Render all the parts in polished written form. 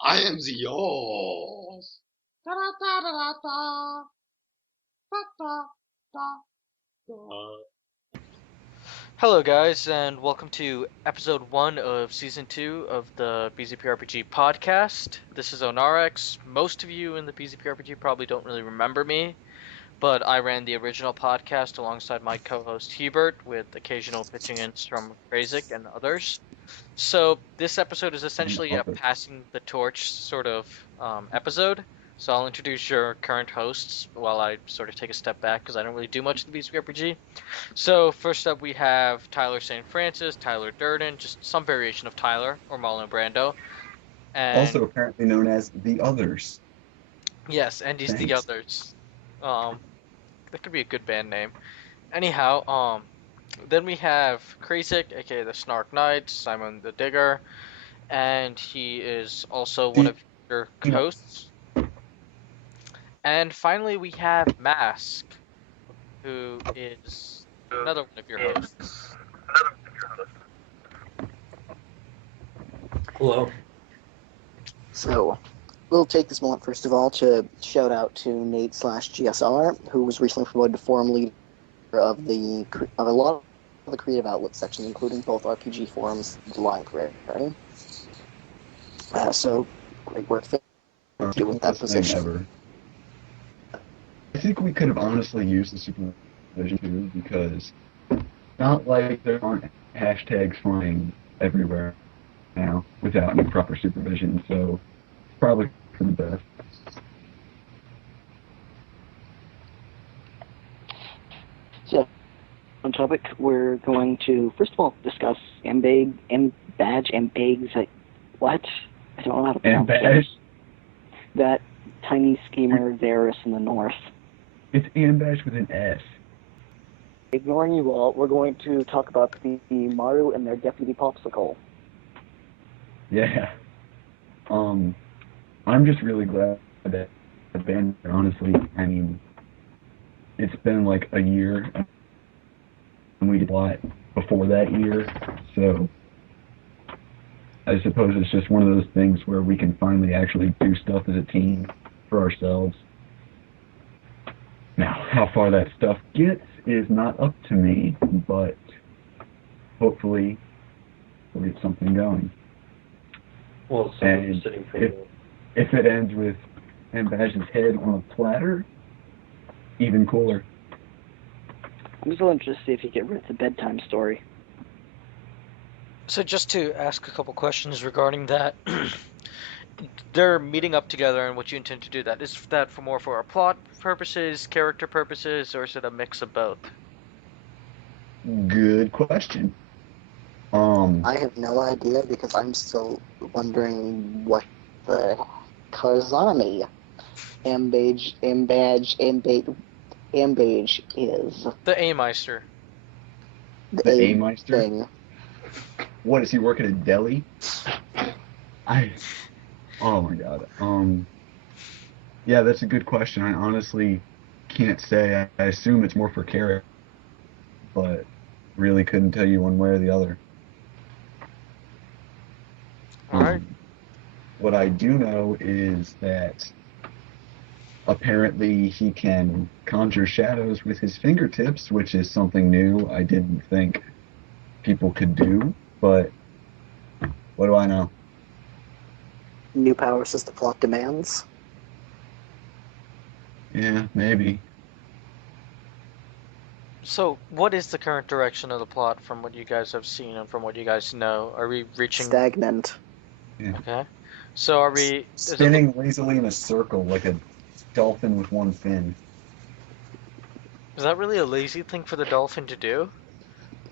I am the yours. Da da da da da da da da da. Hello, guys, and welcome to episode 1 of season 2 of the BZPRPG Podcast. This is Omarax. Most of you in the BZPRPG probably don't really remember me, but I ran the original podcast alongside my co host Hebert, with occasional pitching ins from Krayzikk and others. So this episode is And essentially a other. passing the torch sort of episode. So I'll introduce your current hosts while I sort of take a step back because I don't really do much in the BSB RPG. So first up we have Tyler St. Francis, Tyler Durden, just some variation of Tyler or Marlon Brando, and Also apparently known as the others. yes, and he's the Thanks. others. Um, that could be a good band name. Anyhow, then we have Krayzikk, aka the Snark Knight, Simon the Digger, and he is also one The of your hosts. And finally, we have Mask, who is another one of your hosts. Hello. So, we'll take this moment, first of all, to shout out to Nate/GSR, who was recently promoted to forum leader of a lot of the creative outlet sections, including both RPG forums and line career. So, great work for you with that position. Ever. I think we could have honestly used the supervision too, because not like there aren't hashtags flying everywhere now without any proper supervision, so it's probably for the best. So, on topic, we're going to, first of all, discuss Mbadge, what? I don't know how to pronounce Ambadge? that tiny schemer Varus in the north. It's Ambash with an S. Ignoring you all, we're going to talk about the Maru and their deputy Popsicle. Yeah. I'm just really glad that the band, honestly, I mean, it's been like a year, and we did a lot before that year, so I suppose it's just one of those things where we can finally actually do stuff as a team for ourselves. Now, how far that stuff gets is not up to me, but hopefully we'll get something going. Well, And someone's sitting pretty well. If it ends with Ambash's head on a platter, even cooler. I'm still interested to see if you get rid of the bedtime story. So just to ask a couple questions regarding that, they're meeting up together, and what you intend to do that is that for more for our plot purposes, character purposes, or is it a mix of both? Good question. I have no idea because I'm still wondering what the Karzani Ambage is. The A-Meister. The A-Meister? Thing. What, is he working at Delhi? Oh my god. Yeah, that's a good question. I honestly can't say. I assume it's more for character, but really couldn't tell you one way or the other. Alright. What I do know is that apparently he can conjure shadows with his fingertips, which is something new I didn't think people could do, but what do I know? New powers as the plot demands. Yeah, maybe. So, what is the current direction of the plot from what you guys have seen and from what you guys know? Are we reaching... Stagnant. Yeah. Okay. So are we... Spinning lazily in a circle like a dolphin with one fin. Is that really a lazy thing for the dolphin to do?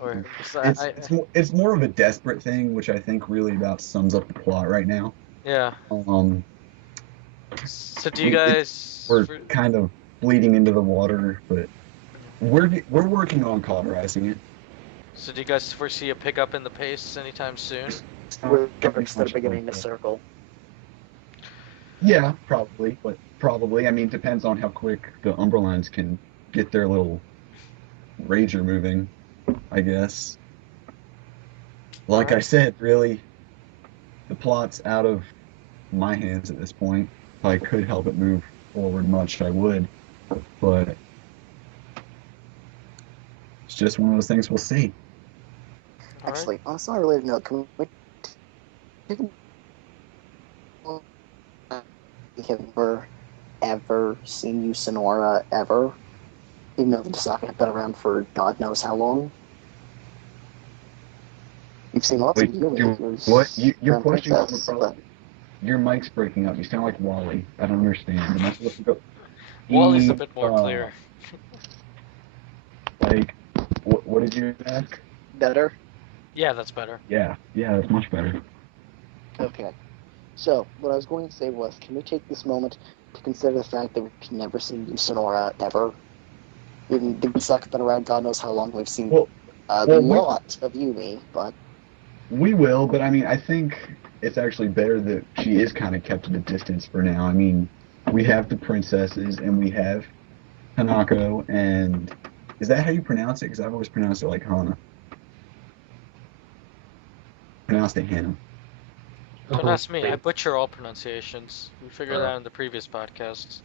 Or is that, it's more of a desperate thing, which I think really about sums up the plot right now. Yeah. So do you guys... We're kind of bleeding into the water, but we're working on cauterizing it. So do you guys foresee a pickup in the pace anytime soon? We're instead of beginning to circle. Yeah, probably, but I mean, depends on how quick the Umberlines can get their little rager moving, I guess. Like I said, really, the plot's out of my hands at this point. If I could help it move forward much, I would. But it's just one of those things we'll see. All right. Actually, on a somewhat related note, can we take have ever seen you Sonora ever? Even though the Disaka have been around for God knows how long. You've seen lots Wait, of Yumi. what? Your question Princess, probably, your mic's breaking up. You sound like Wally. I don't understand. Am I supposed to go? Wally's a bit more clear. Like, what did you ask? better? Yeah, that's better. Yeah, that's much better. Okay. So, what I was going to say was, can we take this moment to consider the fact that we've never seen you Sonora ever? Even the Disaka have been around God knows how long. We've seen a lot of Yumi, but... We will, but I mean, I think it's actually better that she is kind of kept at a distance for now. I mean, we have the princesses, and we have Hanako, and is that how you pronounce it? Because I've always pronounced it like Hana. Pronounced it Hannah. Don't ask me. I butcher all pronunciations. We figured that out in the previous podcasts.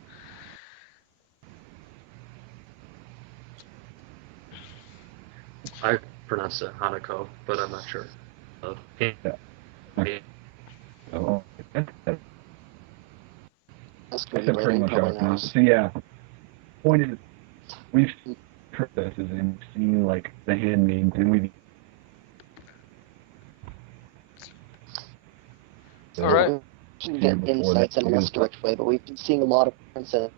I pronounce it Hanako, but I'm not sure. So, That's I said pretty much how I pronounce it. So yeah, point is, we've seen princesses and we've seen like the handmaids, and we've. All right. We get insights in a less direct way, but we've been seeing a lot of princesses.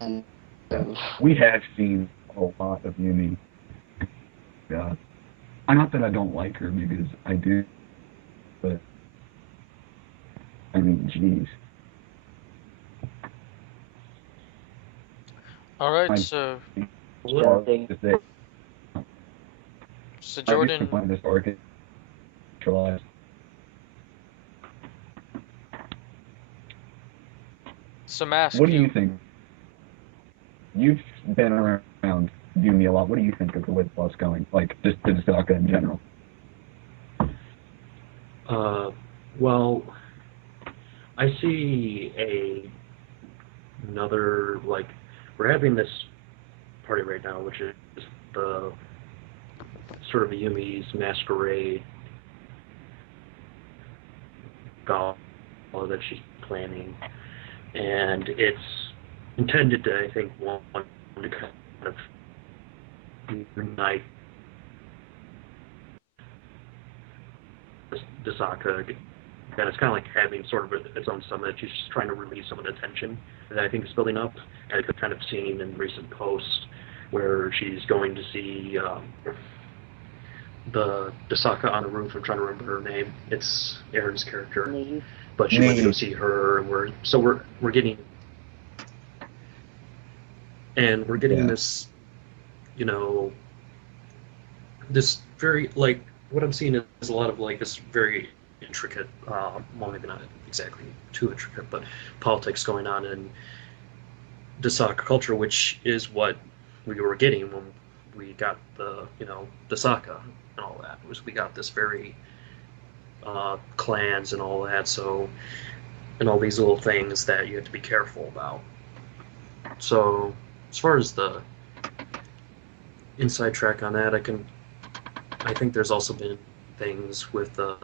And we have seen a lot of Yumi. Yeah. Not that I don't like her, because I do, but I mean, jeez. All right, so Jordan, some ask what do you think? You've been around Yumi a lot. What do you think of the way the plot's going? Like, just the Disaka in general. Well, I see another, like, we're having this party right now, which is the sort of Yumi's masquerade gala that she's planning, and it's intended to, I think, want to kind of unite Disaka, and it's kind of like having sort of its own summit. She's just trying to release some of the tension that I think is building up, and I've kind of seen in recent posts where she's going to see the Disaka on the roof. I'm trying to remember her name. It's Aaron's character, but she went to go see her, and we're getting this, you know, this very, like, what I'm seeing is a lot of, like, this very intricate, well, maybe not exactly too intricate, but politics going on in Disaka culture, which is what we were getting when we got the, you know, Disaka and all that. We got this very clans and all that, so, and all these little things that you have to be careful about. So, as far as the inside track on that, I think there's also been things with the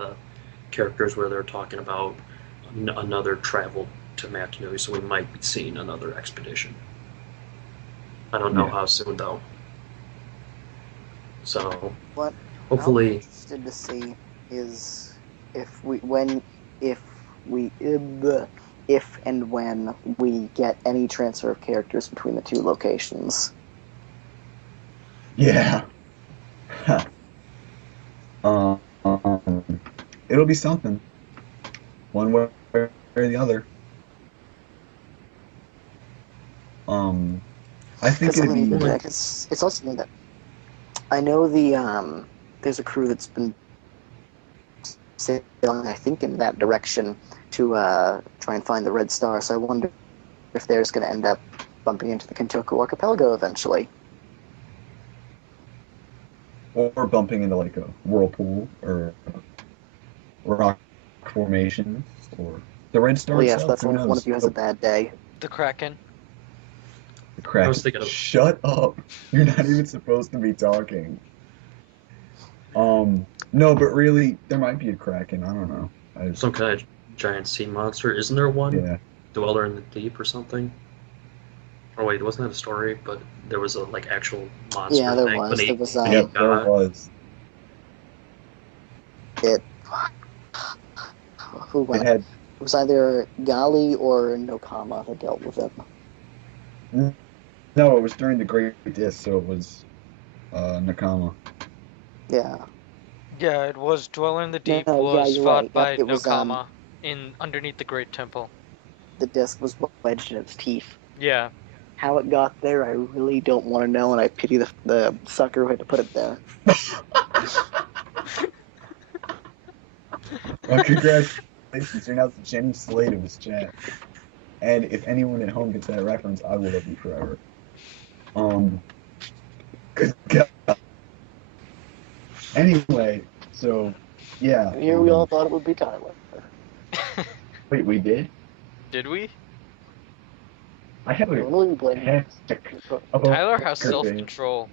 characters where they're talking about another travel to Matanui, so we might be seeing another expedition. I don't know how soon, though. So, what hopefully... I'm interested to see is if and when we get any transfer of characters between the two locations. Yeah. It'll be something, one way or the other. I think it'd be. It's also something that I know there's a crew that's been sailing, I think, in that direction to try and find the Red Star. So I wonder if they're just going to end up bumping into the Kentoku Archipelago eventually. Or bumping into like a whirlpool or rock formation, or the red star Well, yes, itself. that's Who when one knows? of you has a bad day. The Kraken. The Kraken. I was thinking of- Shut up! You're not even supposed to be talking. No, but really, there might be a Kraken. I don't know. some kind of giant sea monster. Isn't there one? Yeah. Dweller in the Deep or something? Oh wait, wasn't that a story? But there was a like actual monster Yeah, there thing. was. When There was, Yep, there was. Who It went? had It was either Gali or Nokama that dealt with it. no. It was during the Great Disc, so it was Nakama. Yeah. Yeah, it was Dweller in the Deep No, yeah, was you're fought right. by It was, Nokama in underneath the Great Temple. the disc was wedged in its teeth. Yeah. How it got there, I really don't want to know, and I pity the sucker who had to put it there. Well, congratulations! You're now the Jenny Slate of this chat. And if anyone at home gets that reference, I will love you forever. Good God. Anyway, so yeah. And here we all thought it would be Tyler. Wait, we did? Did we? I have a Normally we blame heck of a Tyler has poker face. self-control.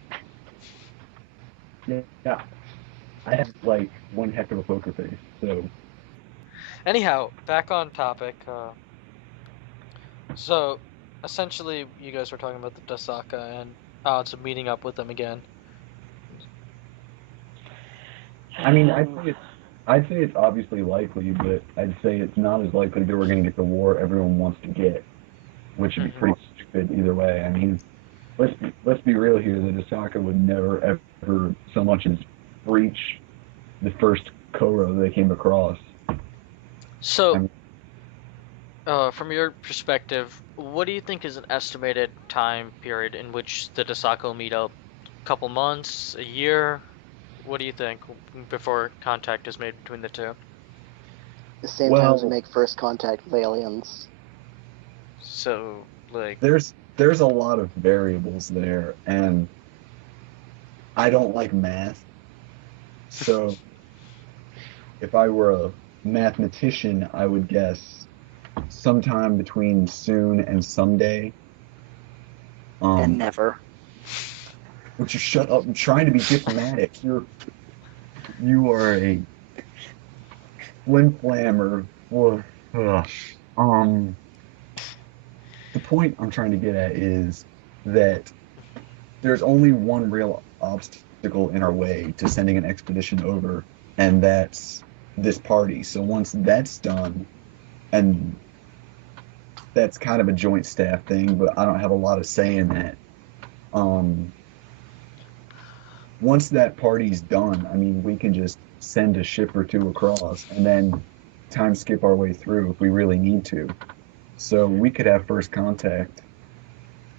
Yeah, I have like one heck of a poker face. So Anyhow, back on topic. So, essentially, you guys were talking about the Dasaka and odds of meeting up with them again. I mean, I'd say it's obviously likely, but I'd say it's not as likely that we're going to get the war everyone wants to get, which would be pretty stupid either way. I mean, let's be real here. The Dasaka would never ever so much as breach the first Koro they came across. So, from your perspective, what do you think is an estimated time period in which the Dasaka will meet up? A couple months, a year? What do you think before contact is made between the two? The same time as we make first contact with aliens. So, like... There's a lot of variables there, and I don't like math. So if I were a mathematician, I would guess sometime between soon and someday. And never. Would you shut up? I'm trying to be diplomatic. You are a flim-flammer. The point I'm trying to get at is that there's only one real obstacle in our way to sending an expedition over, and that's this party. So once that's done, and that's kind of a joint staff thing, but I don't have a lot of say in that. Once that party's done, I mean, we can just send a ship or two across and then time skip our way through if we really need to. So we could have first contact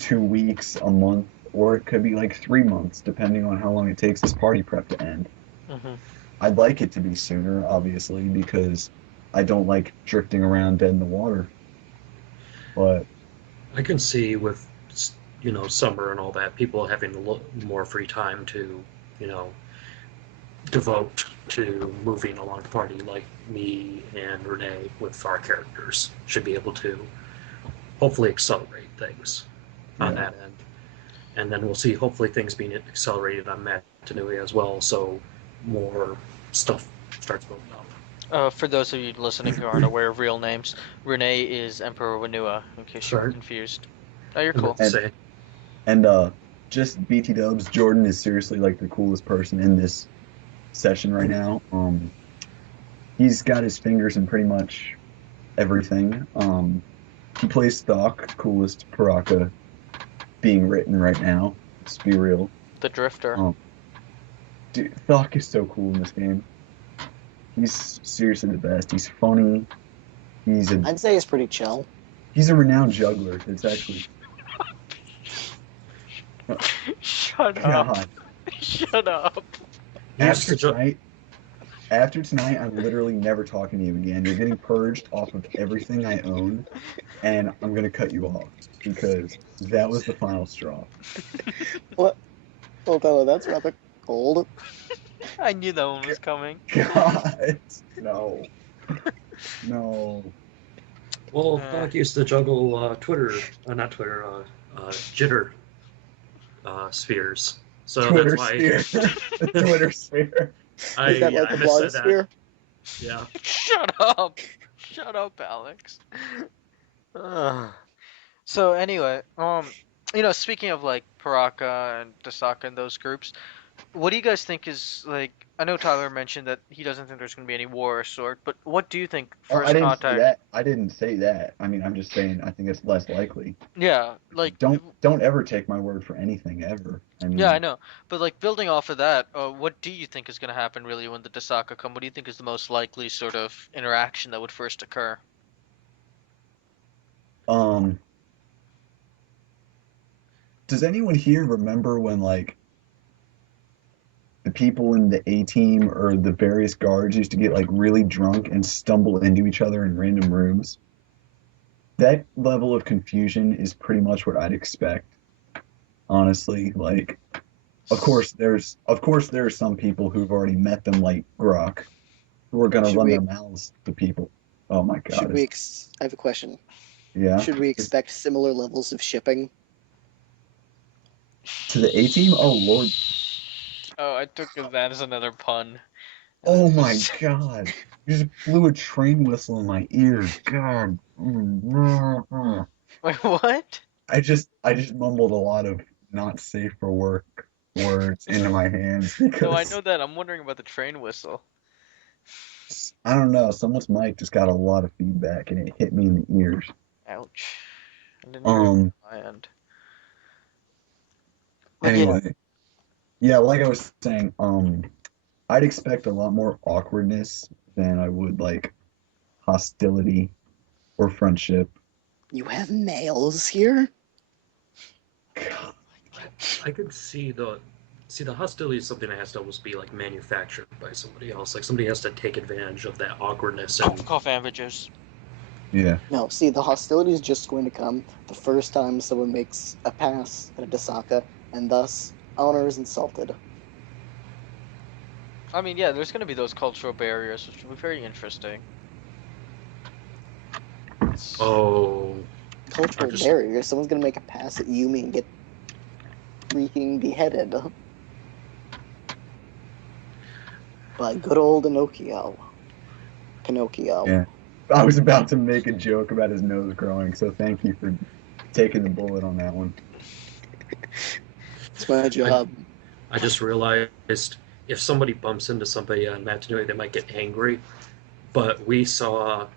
2 weeks, a month, or it could be like 3 months, depending on how long it takes this party prep to end. Mm-hmm. I'd like it to be sooner, obviously, because I don't like drifting around dead in the water. But I can see with, summer and all that, people having a little more free time to, devote to moving along the party, like me and Renee with our characters should be able to hopefully accelerate things on that end. And then we'll see hopefully things being accelerated on Matt Tanui as well, so more stuff starts moving up. For those of you listening who aren't aware of real names, Renee is Emperor Wanua, in case you're confused. Oh, you're cool. And just BT dubs, Jordan is seriously like the coolest person in this session right now. He's got his fingers in pretty much everything. He plays Thok, coolest Paraka being written right now. Let's be real. The Drifter. Dude, Thok is so cool in this game. He's seriously the best. He's funny. I'd say he's pretty chill. He's a renowned juggler. It's actually... Shut up. Shut up. After tonight, I'm literally never talking to you again. You're getting purged off of everything I own, and I'm going to cut you off, because that was the final straw. What? Well, Tyler, that's rather cold. I knew that one was coming. God, no. No. Well, Doc used to juggle not Twitter, jitter spheres. So Twitter that's why sphere. The Twitter sphere. I Is that like I a blog missaid that. sphere? Yeah. Shut up! Shut up, Alex. So anyway, speaking of like Paraka and Dasaka and those groups, what do you guys think is like? I know Tyler mentioned that he doesn't think there's going to be any war or sort, but what do you think Oh, I first didn't say contact? that. I didn't say that. I mean, I'm just saying I think it's less likely. Yeah, like Don't ever take my word for anything ever. I yeah, I mean, know, but like building off of that, what do you think is going to happen really when the Dasaka come? What do you think is the most likely sort of interaction that would first occur? um, does anyone here remember when like the people in the A team or the various guards used to get like really drunk and stumble into each other in random rooms? That level of confusion is pretty much what I'd expect, honestly. Like, of course there's some people who've already met them like Grok who are gonna Should run we their mouths to people. Oh my should God, we I have a question. yeah. Should we expect similar levels of shipping? To the A team? Oh Lord. Oh, I took that as another pun. Oh my God. You just blew a train whistle in my ear. God. Wait, what? I just mumbled a lot of not safe for work words into my hands No, I because know that. I'm wondering about the train whistle. I don't know, someone's mic just got a lot of feedback and it hit me in the ears. Ouch. I didn't hear it Um, on my end. But yeah, anyway, yeah, like I was saying, I'd expect a lot more awkwardness than I would like hostility or friendship. You have males here? God. I could see the hostility is something that has to almost be like manufactured by somebody else. Like somebody has to take advantage of that awkwardness and cough averages. Yeah. No, see, the hostility is just going to come the first time someone makes a pass at a Dasaka, and thus honor is insulted. I mean, yeah, there's going to be those cultural barriers, which will be very interesting. oh, Cultural just barrier. Someone's going to make a pass at Yumi and get freaking beheaded by good old Pinocchio. Yeah. I was about to make a joke about his nose growing, so thank you for taking the bullet on that one. It's my job. I just realized if somebody bumps into somebody on Matanui, they might get angry. But we saw,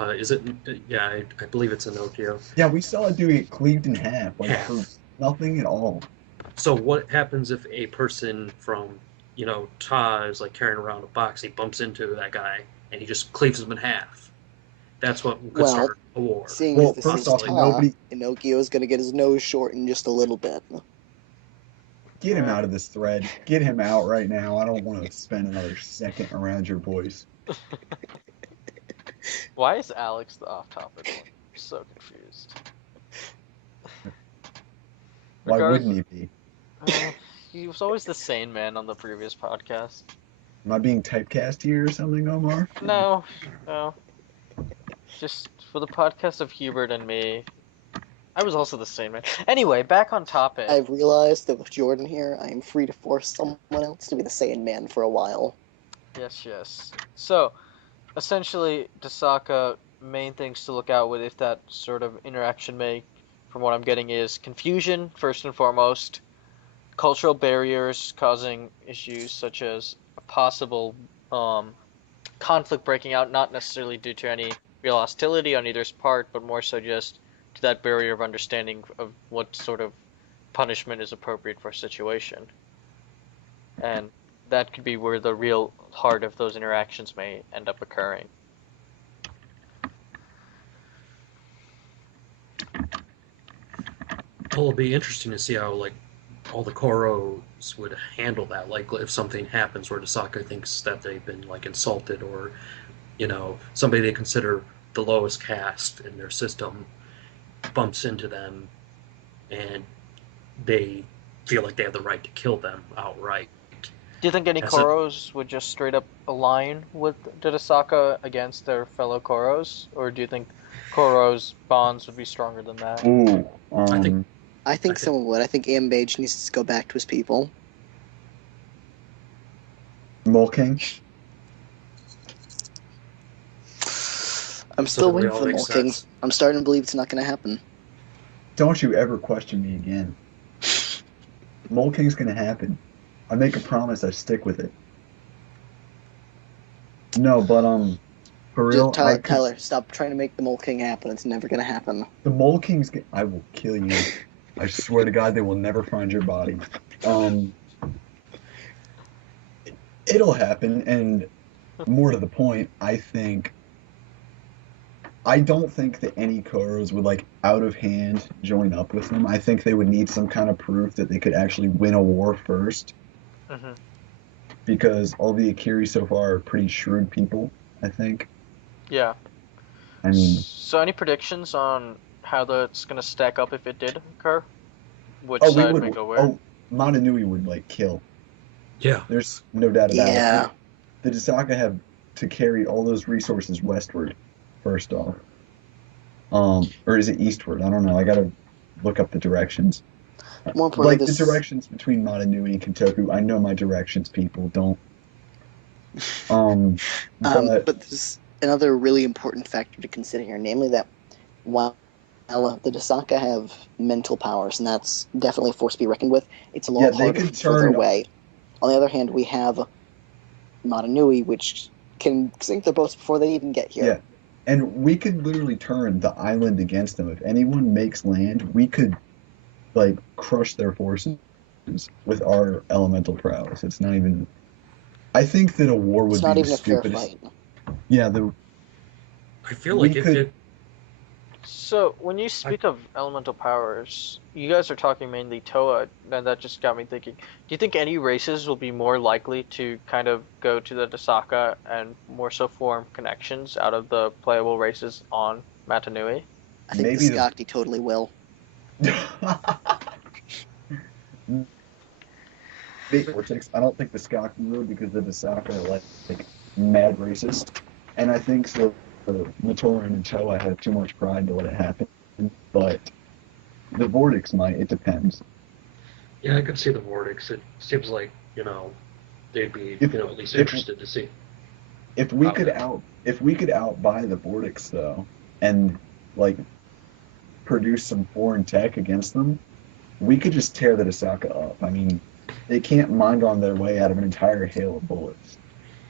is it? Yeah, I believe it's Pinocchio. Yeah, we saw a dude get cleaved in half, like Half. for nothing at all. So what happens if a person from, Ta is like carrying around a box, he bumps into that guy, and he just cleaves him in half? That's what could Well, start a war. Seeing Well, as this first is off, Ta, Pinocchio is going to get his nose shortened just a little bit. get him out of this thread. Get him out right now. I don't want to spend another second around your voice. Why is Alex the off-topic one? I'm so confused. Why Regardless, wouldn't he be? he was always the sane man on the previous podcast. Am I being typecast here or something, Omar? No. Just for the podcast of Hubert and me, I was also the same man. Anyway, back on topic. I've realized that with Jordan here, I am free to force someone else to be the sane man for a while. Yes. So, essentially, Dasaka, main things to look out with if that sort of interaction may, from what I'm getting, is confusion, first and foremost, cultural barriers causing issues such as a possible conflict breaking out, not necessarily due to any real hostility on either's part, but more so just to that barrier of understanding of what sort of punishment is appropriate for a situation. And that could be where the real heart of those interactions may end up occurring. Well, it'll be interesting to see how like all the Koros would handle that. Like if something happens where Dasaka thinks that they've been like insulted, or somebody they consider the lowest caste in their system bumps into them, and they feel like they have the right to kill them outright. Do you think any As a- Koros would just straight up align with Didasaka against their fellow Koros? Or do you think Koros' bonds would be stronger than that? Ooh, I think I think I someone would. I think Ambage needs to go back to his people. Mole King. I'm So still that we waiting all for the Mole accept. Kings. I'm starting to believe it's not going to happen. Don't you ever question me again. Mole King's gonna happen. I make a promise, I stick with it. No, but for real, Tyler, stop trying to make the Mole King happen. It's never going to happen. the Mole King's. I will kill you. I swear to God, they will never find your body. It'll happen, and more to the point, I don't think that any Koros would like out of hand join up with them. I think they would need some kind of proof that they could actually win a war first, Mm-hmm. because all the Akiri so far are pretty shrewd people, I think. Yeah. I mean, So any predictions on how that's gonna stack up if it did occur? Which we side would. may go where? Oh, Motunui would like kill. Yeah. There's no doubt about Yeah. it. The Dasaka have to carry all those resources westward, first off. Or is it eastward? I don't know. I gotta look up the directions. More importantly, Like the directions between Motunui and Kentoku. I know my directions, people. Don't. But But there's another really important factor to consider here, namely that while the Dasaka have mental powers, and that's definitely a force to be reckoned with, it's a lot yeah, they harder could further turn. away. On the other hand, we have Motunui, which can sink their boats before they even get here. Yeah, and we could literally turn the island against them. If anyone makes land, we could like crush their forces with our elemental prowess. It's not even. I think that a war would It's be not the even a fair stupidest. fight. Yeah, I feel we like could. if So when you speak of elemental powers, you guys are talking mainly Toa, and that just got me thinking. Do you think any races will be more likely to kind of go to the Dasaka and more so form connections out of the playable races on Matanui? I think Maybe the Skakti totally will. Vortex. I don't think the Skaki will because the Dasaka are like mad racist, and I think so. Matoran and Toa have too much pride to let it happen. But the Vortex might. It depends. Yeah, I could see the Vortex. It seems like, they'd be, If at least if interested to see. if we how could that- outbuy the Vortex though, and like produce some foreign tech against them, we could just tear the Dasaka up. I mean, they can't mind on their way out of an entire hail of bullets.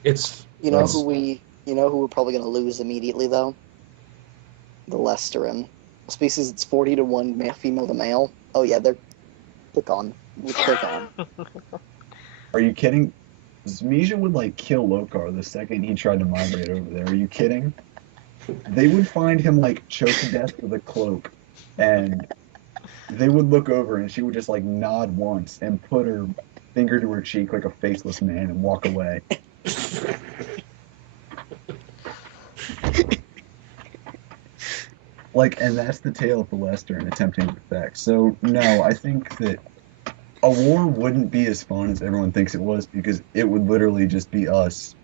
It's You know That's- who we're probably going to lose immediately though? The Lesteran. Species it's 40-1 female to male. Oh yeah, they're gone. They're gone. Are you kidding? Zmija would like kill Lokar the second he tried to migrate over there. Are you kidding? They would find him like choked to death with a cloak, and they would look over and she would just like nod once and put her finger to her cheek like a faceless man and walk away. Like, and that's the tale of the Lester and attempting to effect. So no, I think that a war wouldn't be as fun as everyone thinks it was because it would literally just be us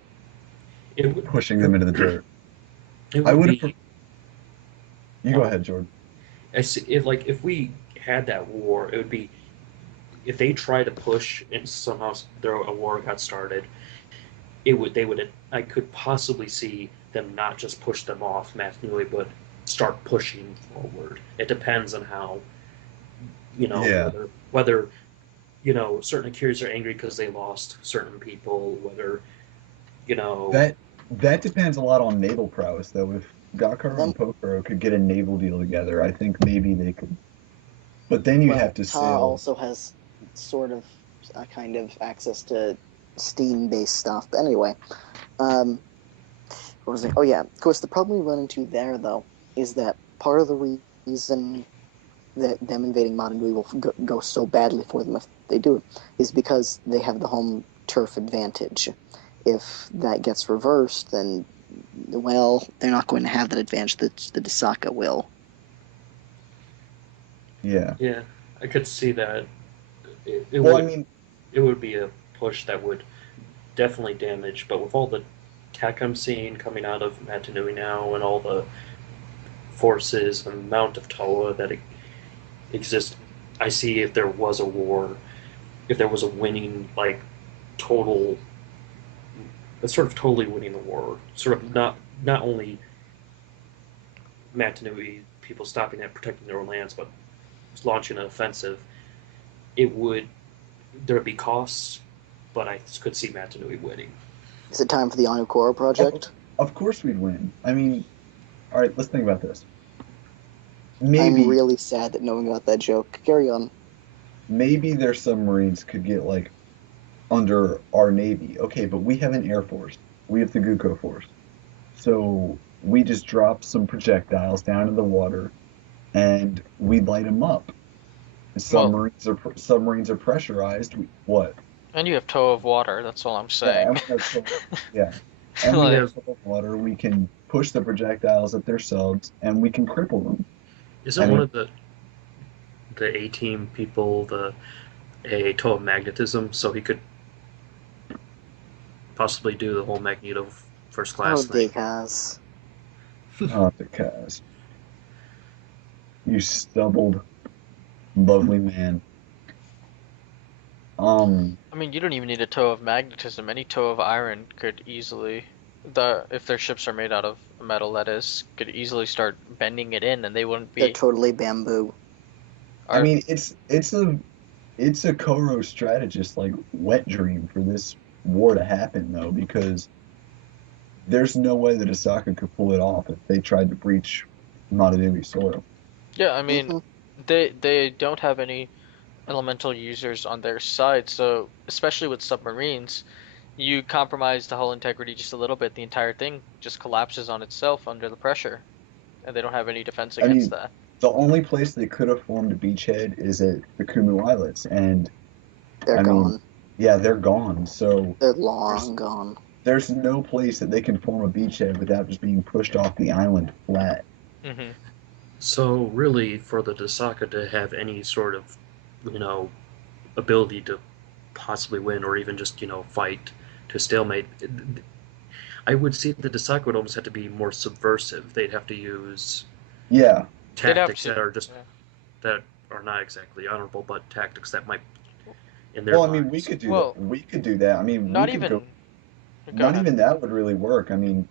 it would pushing them into the dirt. it I would would be have. You go ahead, Jordan. if we had that war, it would be if they tried to push and somehow a war got started. I could possibly see them not just push them off Mathnui, but start pushing forward. It depends on how, Yeah. whether certain Akiris are angry because they lost certain people, whether, That depends a lot on naval prowess, though. If Gakaro Them- and Pokoro could get a naval deal together, I think maybe they could. But then you'd have to Ta sail. also has sort of a kind of access to steam-based stuff. But anyway, what was it? Oh yeah, of course. The problem we run into there, though, is that part of the reason that them invading Motunui will go so badly for them if they do is because they have the home turf advantage. If that gets reversed, then well, they're not going to have that advantage that the Dasaka will. Yeah. Yeah, I could see that. It Well, would I mean, it would be a push that would definitely damaged, but with all the tech I'm seeing coming out of Matanui now and all the forces and amount of Toa that exists, I see if there was a war, if there was a winning, like, total, sort of totally winning the war, sort of not only Matanui people stopping at protecting their own lands, but launching an offensive, there would be costs, but I could see Matanui winning. Is it time for the Anukoro project? Of course we'd win. I mean, all right, let's think about this. I'm Maybe really sad that knowing about that joke. Carry on. maybe their submarines could get like under our navy. Okay, but we have an air force. We have the Guko force. So we just drop some projectiles down in the water, and we light them up. Submarines are pressurized. What? And you have toe of water. That's all I'm Yeah, saying. and we have yeah, and we Like, have full of water. We can push the projectiles at their subs, and we can cripple them. Isn't I one mean- of the A-team people a toe of magnetism, so he could possibly do the whole Magneto first class Oh, thing? Dekaz. Oh, because you stubbled, lovely man. I mean, you don't even need a toe of magnetism. Any toe of iron could easily, if their ships are made out of metal, that is, could easily start bending it in, and they wouldn't They're be. totally bamboo. I mean, it's a Koro strategist like wet dream for this war to happen though, because there's no way that Asaka could pull it off if they tried to breach Mononoke soil. Yeah, I mean, Mhm. they don't have any elemental users on their side, so especially with submarines, you compromise the hull integrity just a little bit, the entire thing just collapses on itself under the pressure, and they don't have any defense I against mean, that. the only place they could have formed a beachhead is at the Kumu Islets, and They're I mean, gone. yeah, they're gone. So They're long gone. there's no place that they can form a beachhead without just being pushed off the island flat. Hmm. So really, for the Dasaka to have any sort of, ability to possibly win or even just, fight to stalemate, I would see the Dasaka would almost have to be more subversive. They'd have to use Yeah, They'd have tactics to, that are just yeah. that are not exactly honorable, but tactics that might, in their well, I mean, we minds. could do Well, that. We could do that. I mean, Not we could go. even. Go Not ahead. even that would really work. I mean,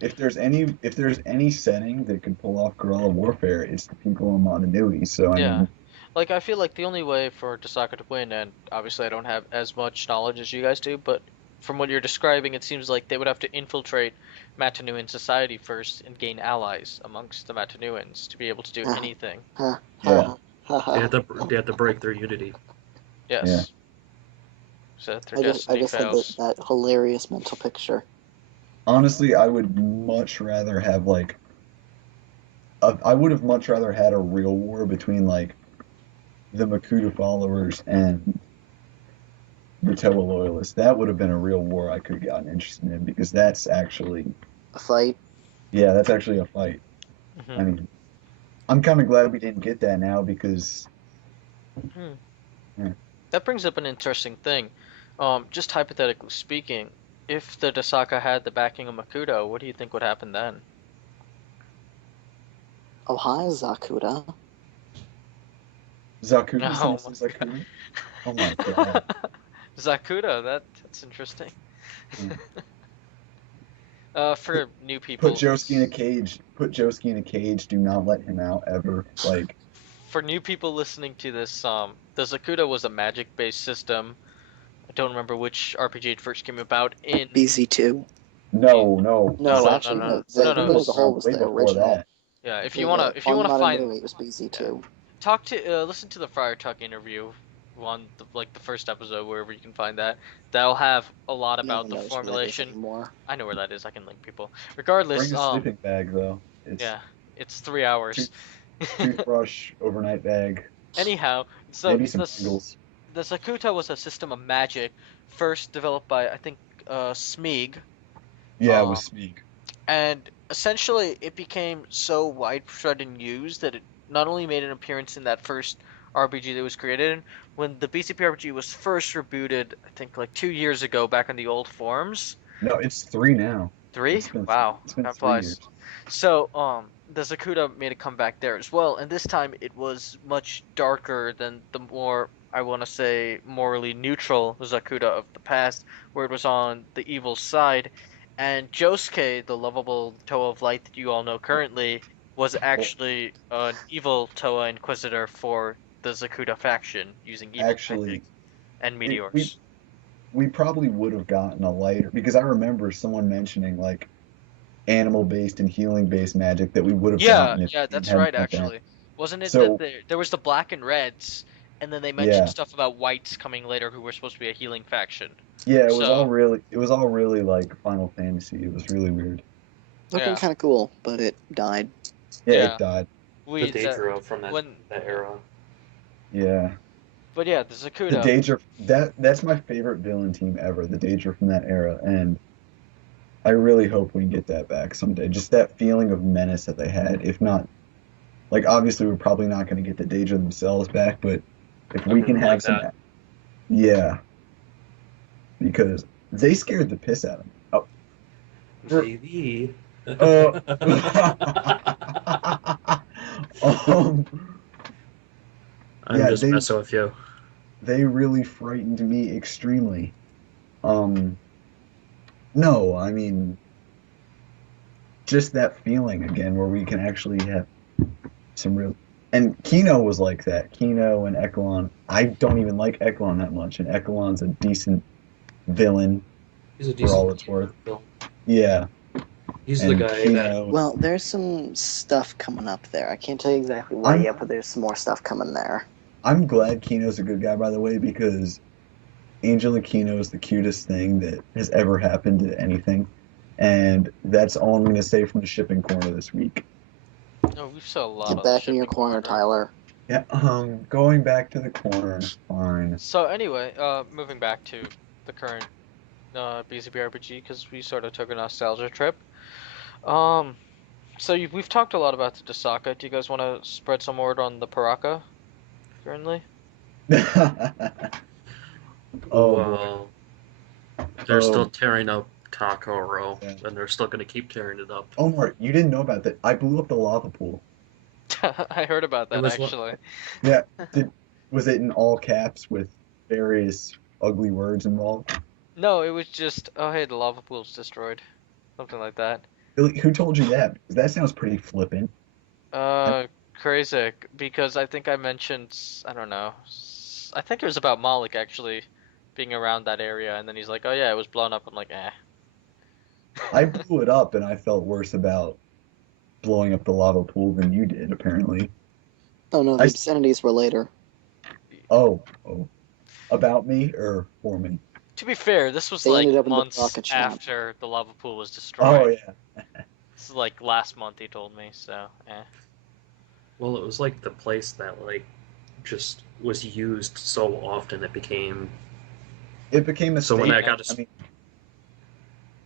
if there's any setting that could pull off guerrilla warfare, it's the people in Mononoke. So I Yeah. mean, Like, I feel like the only way for Dasaka to win, and obviously I don't have as much knowledge as you guys do, but from what you're describing, it seems like they would have to infiltrate Matanuan society first and gain allies amongst the Matanuans to be able to do Uh, anything. Ha, Yeah. ha, ha, They had ha. to break their unity. Yes. Yeah. So that their I destiny just had fails. that hilarious mental picture. honestly, I would much rather have like I would have much rather had a real war between like the Makuta followers and the Toa loyalists. That would have been a real war I could have gotten interested in because that's actually, A fight. yeah, that's actually a fight. Hmm. I mean, I'm kind of glad we didn't get that now because, yeah. That brings up an interesting thing. Just hypothetically speaking, if the Dasaka had the backing of Makuto, what do you think would happen then? Oh, hi, Zakuta. Zakuta Oh says my Zakuta. Oh my god. Zakuta, that's interesting. Mm. For new Put people, Josuke in a cage. Put Josuke in a cage. Do not let him out ever. Like, for new people listening to this, the Zakuta was a magic-based system. I don't remember which RPG it first came about in. BZ2. no. No, No, actually, no, no. no, no, Zakuta no. as a whole was way the before original. that. Yeah, if you Yeah, wanna on find, Mononoke, it was BZ2. listen to the Friar Tuck interview on the first episode wherever you can find that. That'll have a lot No about one the knows where that is formulation. anymore. I know where that is. I can link people. Bring Regardless, a sleeping bag though. It's yeah, it's 3 hours. toothbrush, overnight bag, Anyhow, so maybe some Pringles. the Zakuta was a system of magic first developed by I think Smeag, Yeah, it was um, Smeek. and essentially it became so widespread and used that it not only made an appearance in that first RPG that was created. When the BZPRPG was first rebooted, I think like 2 years ago, back in the old forums. No, it's 3 now. 3? Wow, It's been time 3 flies. years. So, the Zakuta made a comeback there as well, and this time it was much darker than the more, I want to say, morally neutral Zakuta of the past, where it was on the evil side. And Josuke, the lovable Toa of Light that you all know currently, was actually an evil Toa Inquisitor for the Zakuta faction, using evil Actually, magic and we meteors. we probably would have gotten a lighter because I remember someone mentioning like animal-based and healing-based magic that we would have Yeah, gotten if yeah, we that's hadn't right, done that. actually. Wasn't it that So there was the black and reds, and then they mentioned yeah, stuff about whites coming later who were supposed to be a healing faction. yeah, So, it was all really like Final Fantasy. It was really weird. Looking yeah, kind of cool, but it died. Yeah, it yeah, died. The that Daedra from when, that era. Yeah, but yeah, the the Zakuta. Daedra. That's my favorite villain team ever. The Daedra from that era, and I really hope we can get that back someday. Just that feeling of menace that they had. If not, like obviously we're probably not going to get the Daedra themselves back, but if we can Everyone have like some, that. yeah, because they scared the piss out of me. Oh, Baby. uh, um, I'm yeah, just messing with you. they really frightened me extremely. Um, no, I mean just that feeling again where we can actually have some real. And Kino was like that. Kino and Ekelon. I don't even like Ekelon that much, and Ekelon's a decent villain He's a for decent all it's worth. villain. Yeah, He's the and guy that Kino. Well, there's some stuff coming up there. I can't tell you exactly what I'm yet, but there's some more stuff coming there. I'm glad Kino's a good guy, by the way, because Angela Kino is the cutest thing that has ever happened to anything, and that's all I'm going to say from the shipping corner this week. No, we've saw a lot Get on the back in your shipping corner, Tyler. Yeah, going back to the corner, fine. So anyway, moving back to the current BZPRPG because we sort of took a nostalgia trip. So we've talked a lot about the Dasaka. Do you guys want to spread some word on the Paraka currently? Oh boy. well, they're still Oh, tearing up Takoro, yeah. and they're still gonna keep tearing it up. Omar, you didn't know about that. I blew up the lava pool. I heard about It that was what actually. Yeah, was it in all caps with various ugly words involved? No, it was just, oh hey, the lava pool's destroyed. Something like that. Really, who told you that? Because that sounds pretty flippant. I, Krayzikk, because I think I mentioned, I don't know, I think it was about Malik actually being around that area, and then he's like, oh yeah, it was blown up. I'm like, eh. I blew it up and I felt worse about blowing up the lava pool than you did, apparently. Oh no, I, the s- obscenities were later. oh, about me or for me? To be fair, this was They like ended up in the months rocket shop. after the lava pool was Oh, destroyed. yeah. This is like last month he told me, so eh. well, it was like the place that like just was used so often it became. It became a So when I staple. Yeah. got I to mean,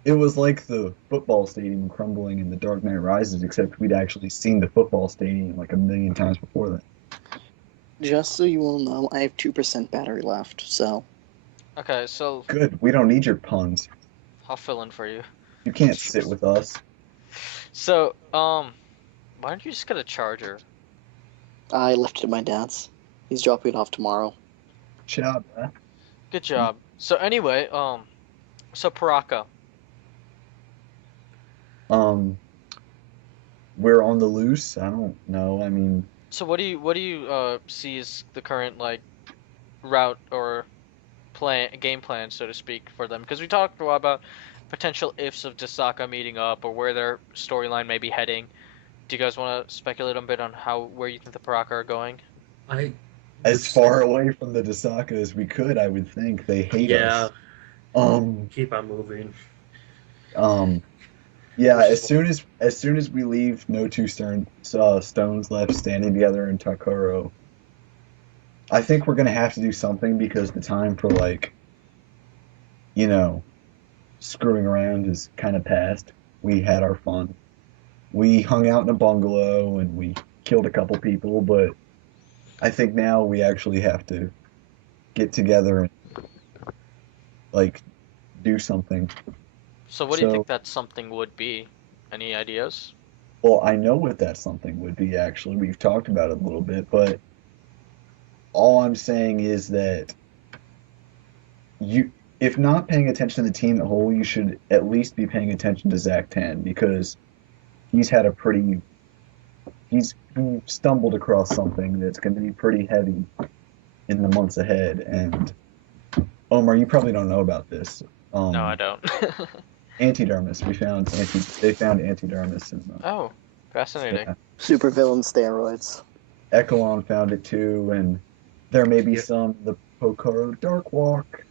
it was like the football stadium crumbling in The Dark Knight Rises, except we'd actually seen the football stadium like a million times before that. Just so you all know, I have 2% battery left, so Okay, so Good. We don't need your puns. I'll fill in for you. You can't sit with us. So, why don't you just get a charger? I left it at my dad's. He's dropping it off tomorrow. Job, huh? Good job. So anyway, so Paraka. Um, we're on the loose. I don't know. I mean, So what do you see as the current like route or game plan, so to speak, for them? Because we talked a lot about potential ifs of Dasaka meeting up or where their storyline may be heading. Do you guys want to speculate a bit on where you think the Paraka are going? I as would say, far away from the Dasaka as we could, I would think they hate yeah, us. Um, keep on moving. um, yeah. Which is As soon as we leave, no stones left standing together in Takuro. I think we're gonna have to do something because the time for like, you know, screwing around is kind of past. We had our fun. We hung out in a bungalow and we killed a couple people, but I think now we actually have to get together and like do something. So what do you So, think that something would be? Any ideas? well, I know what that something would be actually. We've talked about it a little bit, but all I'm saying is that you, if not paying attention to the team at whole, you should at least be paying attention to Zach Ten because he's had a pretty he stumbled across something that's going to be pretty heavy in the months ahead. And Omar, you probably don't know about this. No, I don't. Antidermis. They found antidermis in the, Oh, fascinating. yeah. Supervillain steroids. Echelon found it too, and there may be Yeah. some the Pokoro Dark Walk.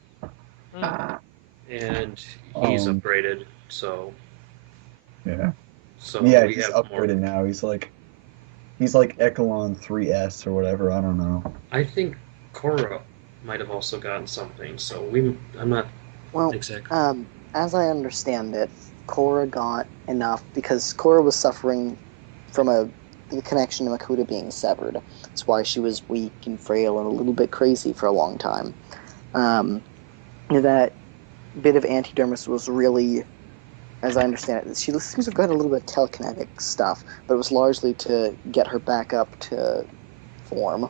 Hmm. And he's Um, upgraded, so yeah, we he's have more. upgraded now. He's like Echelon 3S or whatever. I don't know. I think Korra might have also gotten something, so I'm not Well, exactly. as I understand it, Korra got enough because Korra was suffering from the connection to Makuta being severed. That's why she was weak and frail and a little bit crazy for a long time. That bit of antidermis was really, as I understand it, she seems to have got a little bit of telekinetic stuff, but it was largely to get her back up to form.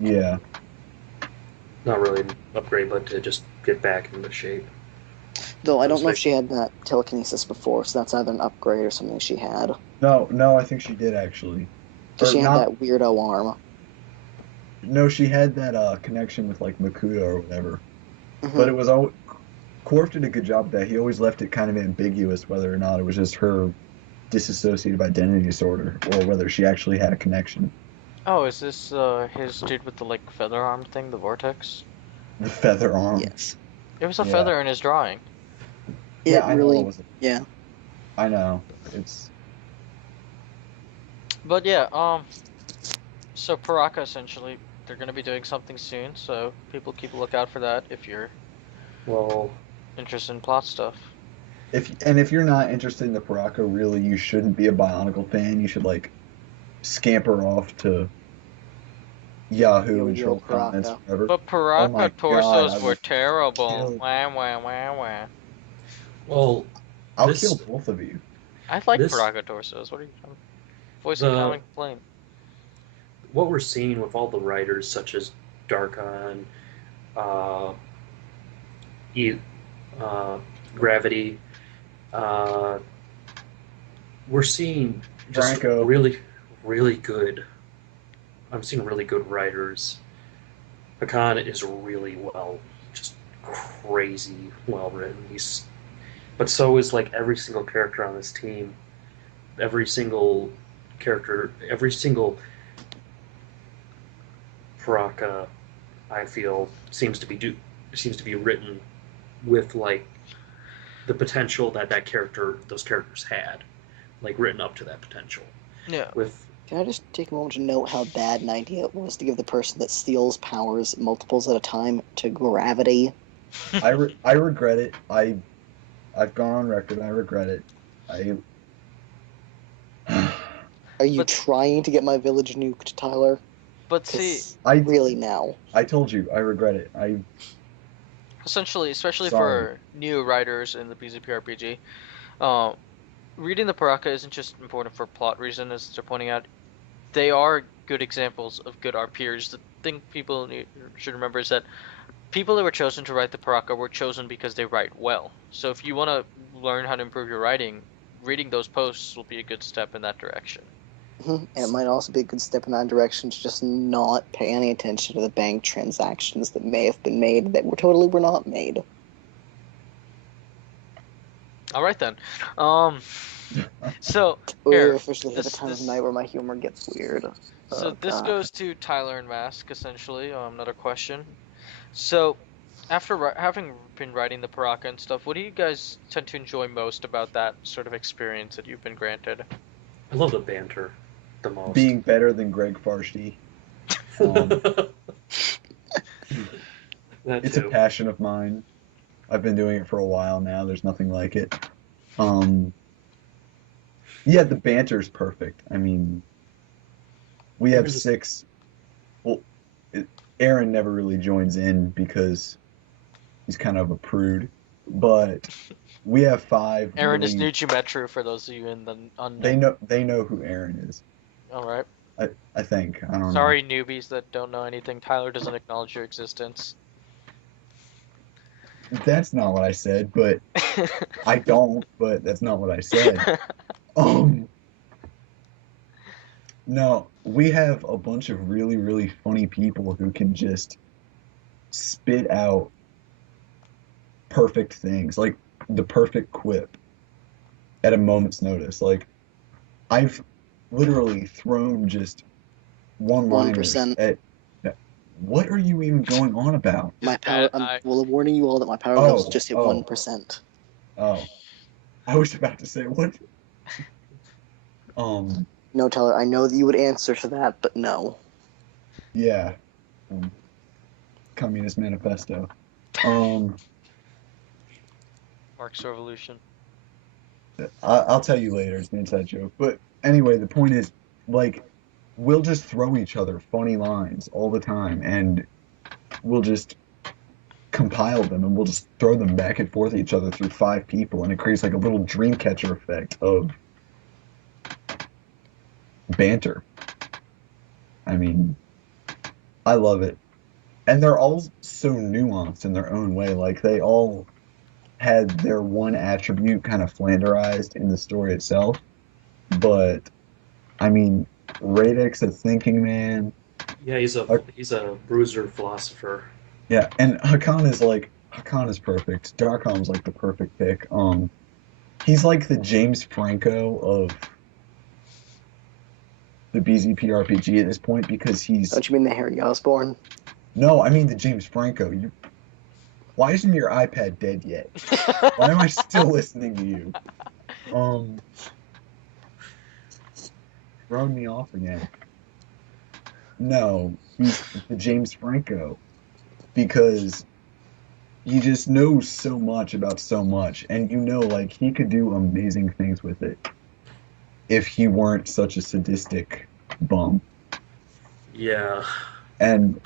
Yeah, Not really an upgrade, but to just get back into shape. Though I don't know if she had that telekinesis before, so that's either an upgrade or something she had. no, I think she did actually. Because Or she had not? that weirdo arm. No, she had that connection with like Makuta or whatever. Mhm. But it was all Korf did a good job with that. He always left it kind of ambiguous whether or not it was just her dissociative identity disorder or whether she actually had a connection. Oh, is this his dude with the like feather arm thing, the vortex? The feather arm. Yes. It was a Yeah. feather in his drawing. It I really, know it was. yeah. I know. It's But yeah, so Paraka essentially, they're gonna be doing something soon, so people keep a lookout for that if you're Well, interested in plot stuff. if you're not interested in the Paraka, really, you shouldn't be a Bionicle fan. You should like scamper off to Yahoo and Yo-Yo troll comments Paraka. forever. But Oh my Paraka God, I torsos were will terrible. kill. Wah wah wah wah. well, I'll this kill both of you. I like this Paraka torsos. What are you? I'm voicing the common complaint. what we're seeing with all the writers such as Darkon, uh, E, Gravity, uh, we're seeing just Franco. really, really good. I'm seeing really good writers. Hakan is really just crazy well written. But so is like every single character on this team. Every single character, every single Paraka, I feel seems to be written with like the potential that those characters had, like written up to that potential. Yeah. With Can I just take a moment to note how bad an idea it was to give the person that steals powers multiples at a time to gravity? I regret it. I've gone on record. I regret it. I Are you But- trying to get my village nuked, Tyler? But see, 'Cause I really now. I told you. I regret it. essentially, especially Sorry. for new writers in the BZPRPG, reading the Paraka isn't just important for plot reasons, as they're pointing out. They are good examples of good RPers. The thing people should remember is that people that were chosen to write the Paraka were chosen because they write well. So if you want to learn how to improve your writing, reading those posts will be a good step in that direction. And it might also be a good step in that direction to just not pay any attention to the bank transactions that may have been made that were not made. All right then. So We've here, officially hit the time of night where my humor gets weird. So Oh, this God. goes to Tyler and Mask, essentially. Another question. So, after having been writing the Paraka and stuff, what do you guys tend to enjoy most about that sort of experience that you've been granted? I love the banter the most. being better than Greg Farshy. Um, it's a passion of mine. I've been doing it for a while now. There's nothing like it. Yeah, the banter's perfect. I mean, we have There's- six Aaron never really joins in because he's kind of a prude. But we have 5 Aaron is really. new Metro for those of you in the They know who Aaron is. All right. I think. I don't know. Sorry, newbies that don't know anything. Tyler doesn't acknowledge your existence. That's not what I said, but I don't, but that's not what I said. No, we have a bunch of really, really funny people who can just spit out perfect things, like the perfect quip at a moment's notice. Like, I've literally thrown just one-liners 1%. at. What are you even going on about? My power. Well, warning you all that my power levels just hit 1%. Oh, I was about to say what. No, Tyler. I know that you would answer to that, but no. Yeah. Communist Manifesto. Marx Revolution. I'll tell you later. It's an inside joke. But anyway, the point is, like, we'll just throw each other funny lines all the time, and we'll just compile them, and we'll just throw them back and forth at each other through 5 people, and it creates like a little dream catcher effect of banter. I mean, I love it. And they're all so nuanced in their own way. Like, they all had their one attribute kind of flanderized in the story itself. But, I mean, Radek's a thinking man. Yeah, he's a bruiser philosopher. Yeah, and Hakan is perfect. Darkom's like the perfect pick. He's like the James Franco of the BZPRPG at this point because he's. Don't you mean the Harry Osborn? No, I mean the James Franco. Why isn't your iPad dead yet? Why am I still listening to you? Throwing me off again. No, he's the James Franco because he just knows so much about so much, and like he could do amazing things with it if he weren't such a sadistic bum. Yeah. And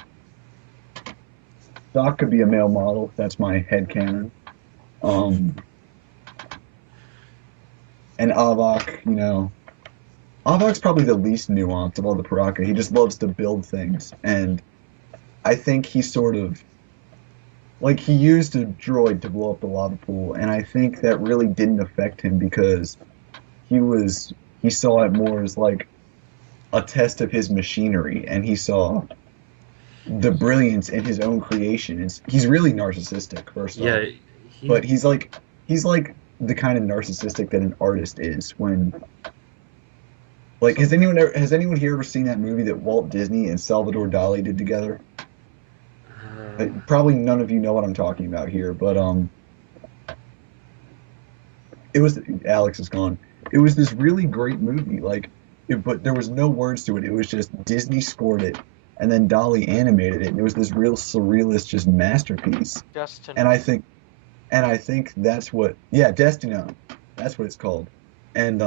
Doc could be a male model. That's my headcanon. And Avok, Avok's probably the least nuanced of all the Paraka. He just loves to build things. And I think he sort of, like, he used a droid to blow up the lava pool. And I think that really didn't affect him because he saw it more as like a test of his machinery. And he saw the brilliance in his own creation. He's really narcissistic, first off. But he's like the kind of narcissistic that an artist is when. Like, has anyone here ever seen that movie that Walt Disney and Salvador Dali did together? Probably none of you know what I'm talking about here, but it was Alex is gone. It was this really great movie, but there was no words to it. It was just Disney scored it, and then Dali animated it, and it was this real surrealist, just masterpiece. Destiny. And I think that's what, Destiny, that's what it's called, and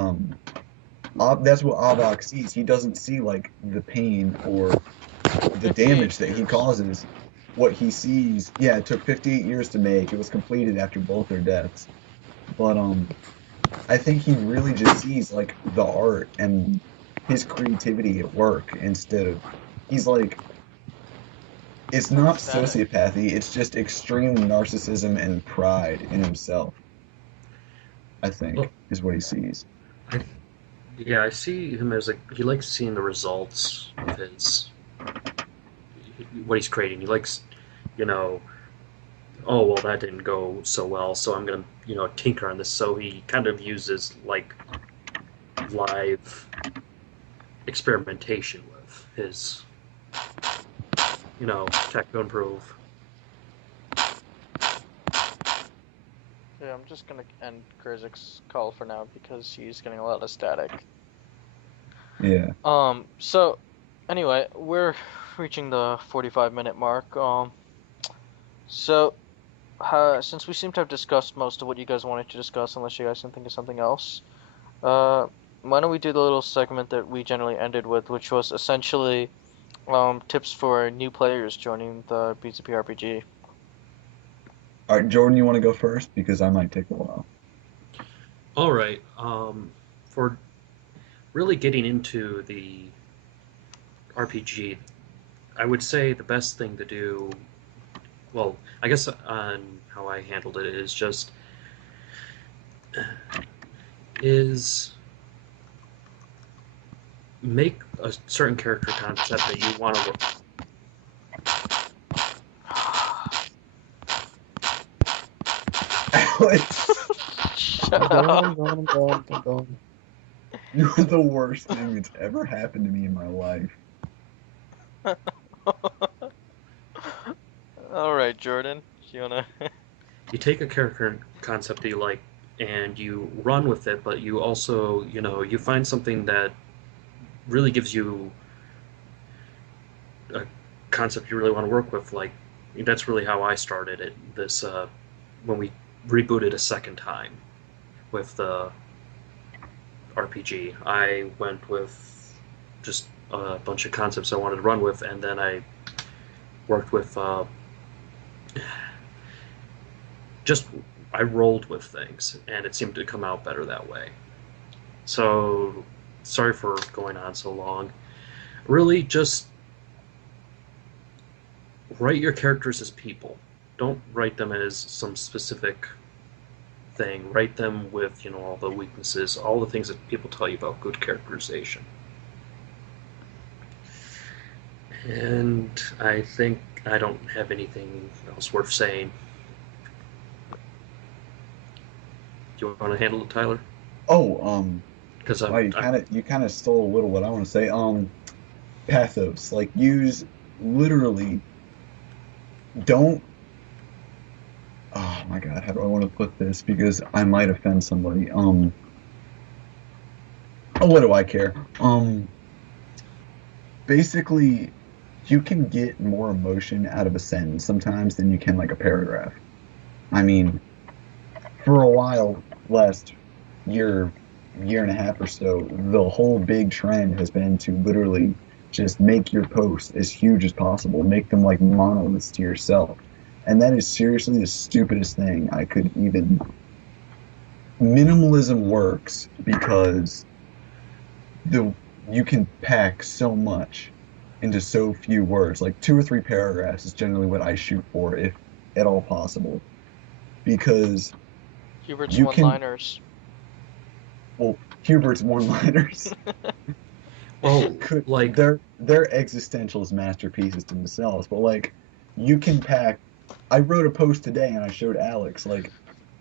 that's what Avok sees. He doesn't see like the pain or the damage that he causes. What he sees, it took 58 years to make. It was completed after both their deaths. But I think he really just sees like the art and his creativity at work instead of he's like it's not sociopathy, it's just extreme narcissism and pride in himself. I think is what he sees. Yeah, I see him as he likes seeing the results of what he's creating. He likes, oh, well, that didn't go so well, so I'm going to, tinker on this. So he kind of uses, like, live experimentation with his, tech to improve. Yeah, I'm just gonna end Krayzikk's call for now because he's getting a lot of static. Yeah. So, anyway, we're reaching the 45-minute mark. So, since we seem to have discussed most of what you guys wanted to discuss, unless you guys can think of something else, why don't we do the little segment that we generally ended with, which was essentially Tips for new players joining the BZPRPG. All right, Jordan, you want to go first because I might take a while. All right. For really getting into the RPG, I would say the best thing to do, well, I guess on how I handled it is make a certain character concept that you want to look. Alex, Shut Go on, up. go on, go on, go on. you're the worst thing that's ever happened to me in my life. All right, Jordan. You wanna? You take a character concept that you like and you run with it, but you also, you find something that really gives you a concept you really want to work with. Like, that's really how I started it. When we rebooted a second time with the RPG, I went with just a bunch of concepts I wanted to run with, and then I worked with I rolled with things, and it seemed to come out better that way. So, sorry for going on so long. Really, just write your characters as people. Don't write them as some specific thing. Write them with, all the weaknesses, all the things that people tell you about good characterization. And I think I don't have anything else worth saying. Do you want to handle it, Tyler? Oh, Because wow, you kind of stole a little what I want to say. Pathos, like use literally. Don't. Oh my God, how do I want to put this? Because I might offend somebody. Oh, what do I care? Basically, you can get more emotion out of a sentence sometimes than you can like a paragraph. I mean, for a while, last year, year and a half or so, the whole big trend has been to literally just make your posts as huge as possible, make them like monoliths to yourself. And that is seriously the stupidest thing I could even. Minimalism works because you can pack so much into so few words. Like 2 or 3 paragraphs is generally what I shoot for, if at all possible. Because Hubert's you can, one-liners. well, Hubert's one-liners, well, like, they're existentialist masterpieces to themselves. But like, you can pack. I wrote a post today and I showed Alex like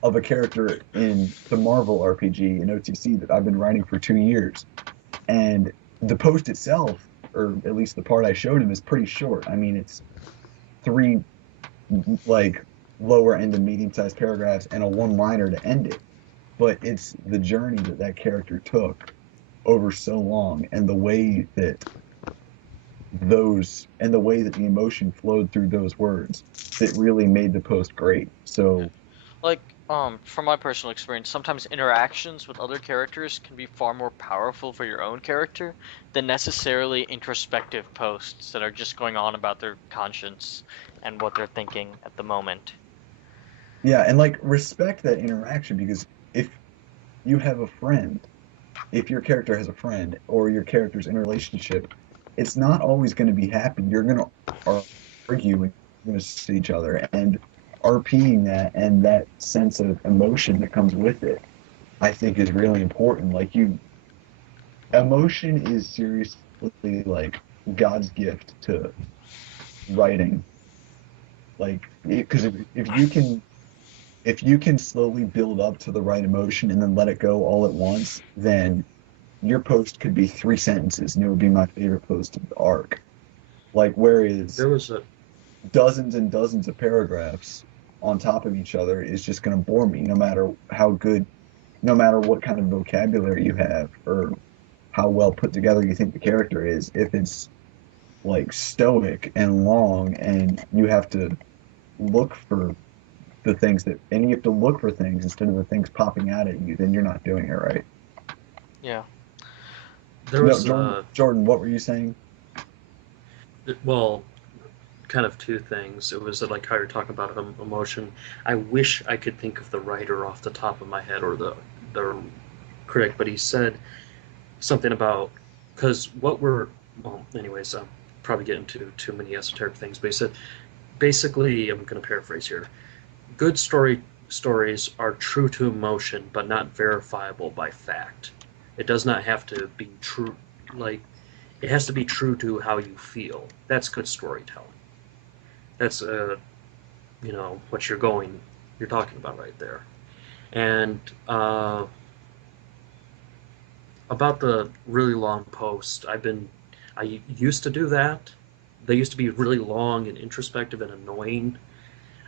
of a character in the Marvel RPG in OTC that I've been writing for 2 years, and the post itself, or at least the part I showed him, is pretty short. I mean, it's 3 like lower end and medium-sized paragraphs and a one-liner to end it. But it's the journey that that character took over so long, and the way that the emotion flowed through those words that really made the post great. So Like, from my personal experience, sometimes interactions with other characters can be far more powerful for your own character than necessarily introspective posts that are just going on about their conscience and what they're thinking at the moment. yeah, and like respect that interaction, because if you have a friend, if your character has a friend or your character's in a relationship, it's not always going to be happy. You're going to argue and you're going to see each other, and RPing that and that sense of emotion that comes with it, I think is really important. Emotion is seriously like God's gift to writing. Like, because if you can slowly build up to the right emotion and then let it go all at once, then your post could be 3 sentences and it would be my favorite post of the arc. Like, whereas there was a dozens and dozens of paragraphs on top of each other is just going to bore me, no matter how good, no matter what kind of vocabulary you have or how well put together you think the character is. If it's like stoic and long and you have to look for and you have to look for things instead of the things popping out at you, then you're not doing it right. Yeah. there No, was Jordan, what were you saying? well, kind of two things. It was like how you're talking about emotion. I wish I could think of the writer off the top of my head or the critic, but he said something about because what we're well, anyways, probably getting into too many esoteric things, but he said basically, I'm going to paraphrase here. Good stories are true to emotion, but not verifiable by fact. It does not have to be true. Like it has to be true to how you feel. That's good storytelling. That's what you're talking about right there. And about the really long post, I used to do that. They used to be really long and introspective and annoying.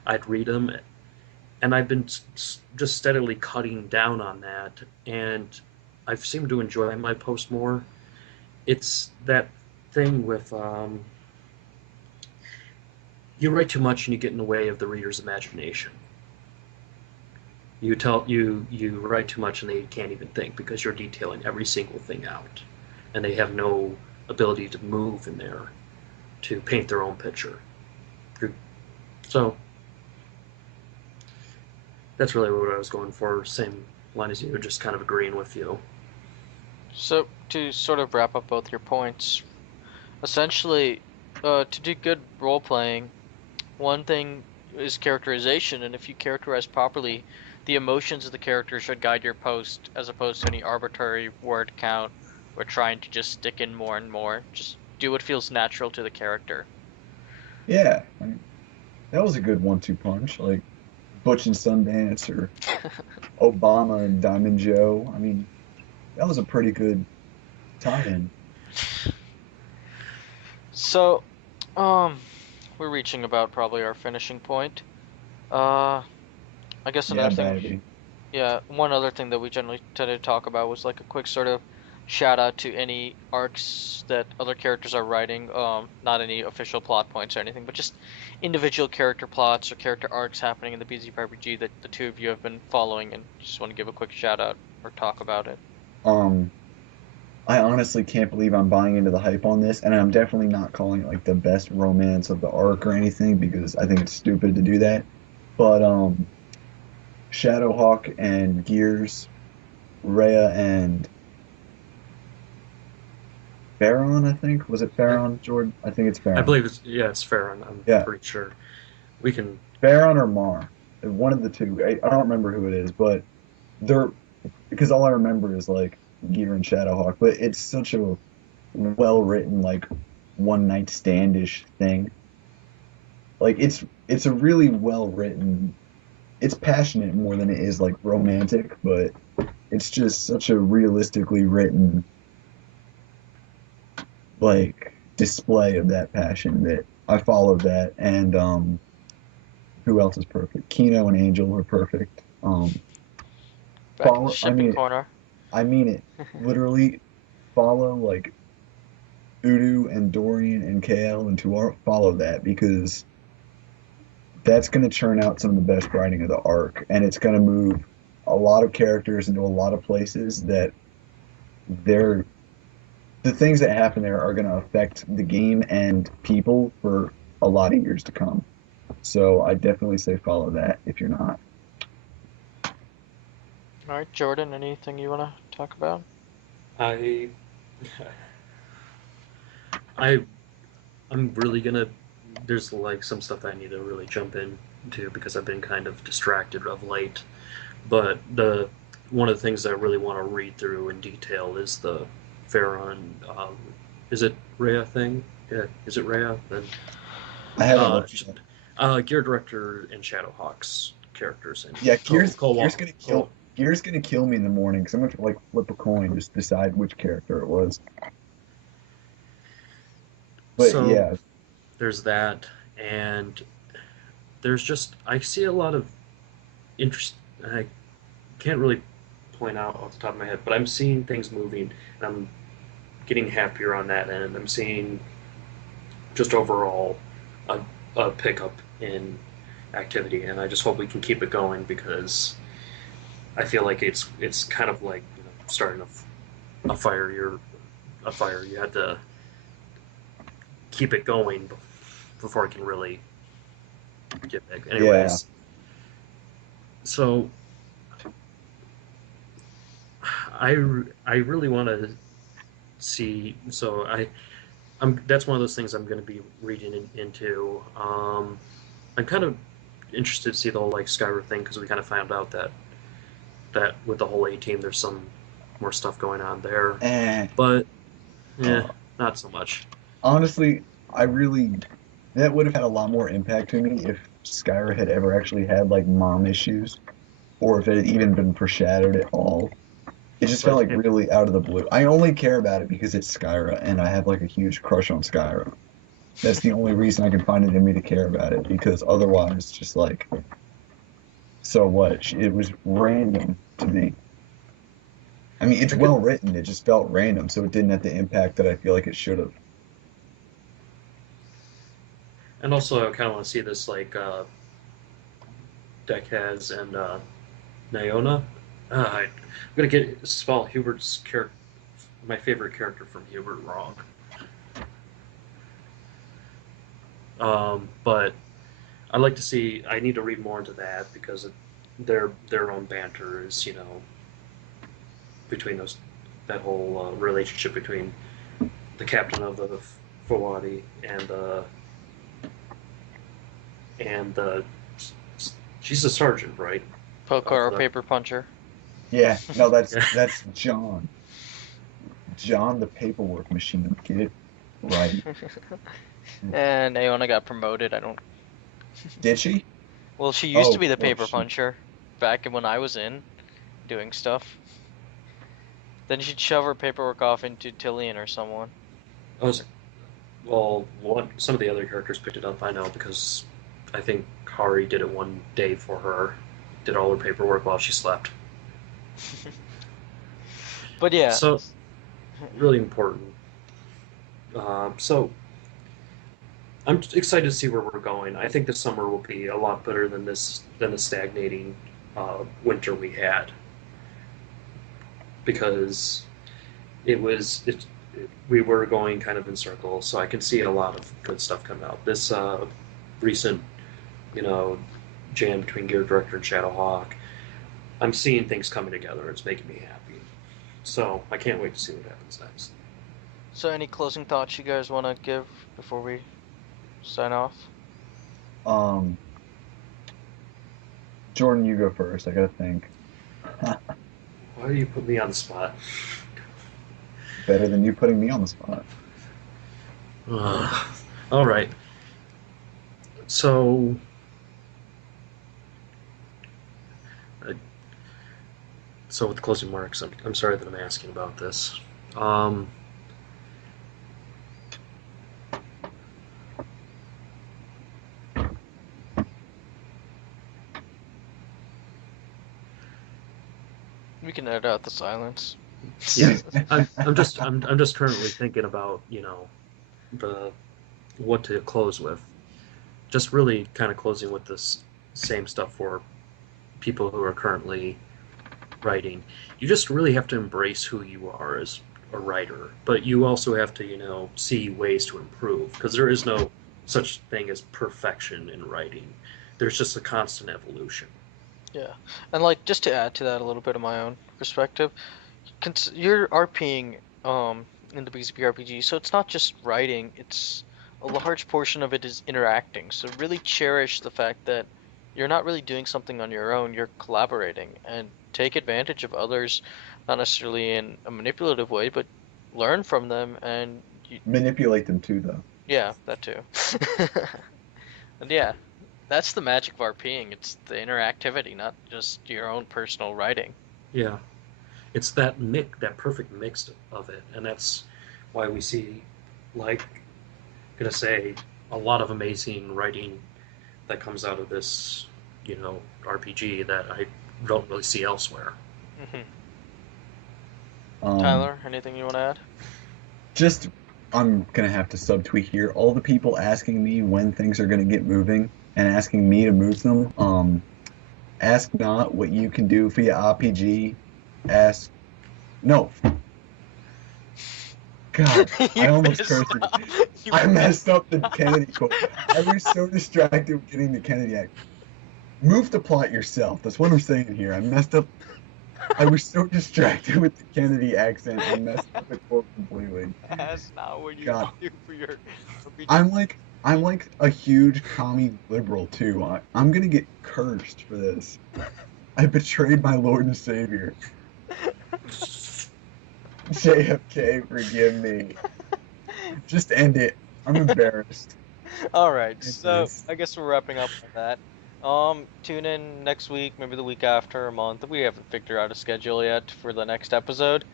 I'd read them, and I've been just steadily cutting down on that, and I've seemed to enjoy my post more. It's that thing with you write too much and you get in the way of the reader's imagination. You write too much and they can't even think because you're detailing every single thing out, and they have no ability to move in there to paint their own picture. So that's really what I was going for. Same line as you, just kind of agreeing with you. So, to sort of wrap up both your points, essentially, to do good role playing, one thing is characterization, and if you characterize properly, the emotions of the character should guide your post as opposed to any arbitrary word count or trying to just stick in more and more. Just do what feels natural to the character. Yeah, I mean, that was a good 1-2 punch, like Butch and Sundance or Obama and Diamond Joe. I mean, that was a pretty good tie-in. So, we're reaching about probably our finishing point. I guess Yeah, another thing baby. Yeah, one other thing that we generally tend to talk about was like a quick sort of shout out to any arcs that other characters are writing. Not any official plot points or anything, but just individual character plots or character arcs happening in the BZPRPG that the two of you have been following, and just want to give a quick shout out or talk about it. Um, I honestly can't believe I'm buying into the hype on this, and I'm definitely not calling it like the best romance of the arc or anything because I think it's stupid to do that. But Shadowhawk and Gears, Rhea and Farron, I think. Was it Farron, Jordan? I think it's I Farron. believe it's Farron. I'm Yeah, pretty sure. We can. Farron or Mar. One of the two. I don't remember who it is, but they're because all I remember is like Gear and Shadowhawk, but it's such a well written, like one night standish thing. Like it's a really well written, it's passionate more than it is like romantic, but it's just such a realistically written like display of that passion that I followed that. And who else is perfect? Kino and Angel are perfect. Back in the Follow I shipping mean corner. I mean it. Literally follow like Udu and Dorian and KL and Tuar, follow that because that's going to churn out some of the best writing of the arc, and it's going to move a lot of characters into a lot of places that they're the things that happen there are going to affect the game and people for a lot of years to come. So I definitely say follow that if you're not. All right, Jordan, anything you want to talk about? I I I'm really gonna. There's like some stuff I need to really jump into because I've been kind of distracted of late. But the one of the things I really want to read through in detail is the Farron. Is it Rhea thing? Yeah, is it Rhea? Then I haven't uh, looked at that. Gear Director and Shadowhawk's characters and Yeah, Cole. Gears gonna kill me in the morning because I'm gonna like flip a coin just decide which character it was. But So yeah, there's that, and there's just I see a lot of interest. I can't really point out off the top of my head, but I'm seeing things moving, and I'm getting happier on that end. I'm seeing just overall a, a pickup in activity, and I just hope we can keep it going because I feel like it's kind of like starting a fire. You had to keep it going before it can really get big. Anyways, so I really want to see. So that's one of those things I'm going to be reading into. I'm kind of interested to see the whole like Skyrim thing because we kind of found out that with the whole A team, there's some more stuff going on there. But not so much. Honestly, that would have had a lot more impact to me if Skyra had ever actually had like mom issues, or if it had even been foreshadowed at all. It just felt like really out of the blue. I only care about it because it's Skyra, and I have like a huge crush on Skyra. That's the only reason I can find it in me to care about it, because otherwise, just like, so what? It was random to me. I mean, it's well written, it just felt random, so it didn't have the impact that I feel like it should have. And also, I kind of want to see this, like, Decaz and Nyona. I'm going to spell Hubert's character, my favorite character from Hubert, wrong. But I'd like to see, I need to read more into that because their own banter is, between that whole relationship between the captain of the Fawadi and she's a sergeant, right? Poker or paper puncher. Yeah, no, that's John. John the paperwork machine. Get it right. And Aona got promoted. Did she? Well, she used to be the paper puncher back when I was in doing stuff. Then she'd shove her paperwork off into Tillian or someone. Well, some of the other characters picked it up, I know, because I think Kari did it one day for her. Did all her paperwork while she slept. But yeah. So, really important. So, I'm excited to see where we're going. I think this summer will be a lot better than the stagnating winter we had. Because we were going kind of in circles, so I can see a lot of good stuff coming out. This recent, jam between Gear Director and Shadowhawk, I'm seeing things coming together. It's making me happy. So I can't wait to see what happens next. So any closing thoughts you guys want to give before we sign off? Jordan, you go first. I gotta think. Why do you put me on the spot? Better than you putting me on the spot. All right. So, with the closing marks, I'm sorry that I'm asking about this. We can edit out the silence. Yeah, I'm just currently thinking about what to close with. Just really kind of closing with this same stuff for people who are currently writing. You just really have to embrace who you are as a writer, but you also have to see ways to improve, because there is no such thing as perfection in writing. There's just a constant evolution. Yeah, and like just to add to that a little bit of my own perspective, you're RPing in the BZPRPG, so it's not just writing, it's a large portion of it is interacting. So really cherish the fact that you're not really doing something on your own, you're collaborating, and take advantage of others, not necessarily in a manipulative way, but learn from them and manipulate them too, though. Yeah, that too. And yeah, that's the magic of RPing. It's the interactivity, not just your own personal writing. Yeah. It's that perfect mix of it, and that's why we see, a lot of amazing writing that comes out of this, RPG that I don't really see elsewhere. Mm-hmm. Tyler, anything you want to add? Just, I'm gonna have to subtweet here. All the people asking me when things are gonna get moving and asking me to move them, ask not what you can do via RPG. Ask, no. God, You I almost messed cursed up. you. You I messed up the Kennedy quote. I was so distracted with getting the Kennedy act. Move the plot yourself. That's what I'm saying here. I messed up. I was so distracted with the Kennedy accent. I messed up the quote completely. That's not what you God, do for your RPG. I'm like a huge commie liberal too. I'm gonna get cursed for this. I betrayed my Lord and Savior. JFK, forgive me. Just end it. I'm embarrassed. All right, End so this. I guess we're wrapping up on that. Tune in next week, maybe the week after, a month. We haven't figured out a schedule yet for the next episode.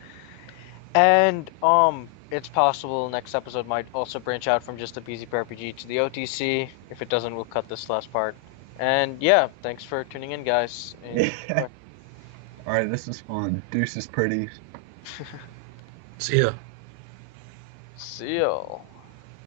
And it's possible next episode might also branch out from just the BZPRPG to the OTC. If it doesn't, we'll cut this last part. And yeah, thanks for tuning in, guys. Yeah. Enjoy. All right, this is fun. Deuce is pretty. See ya. See y'all.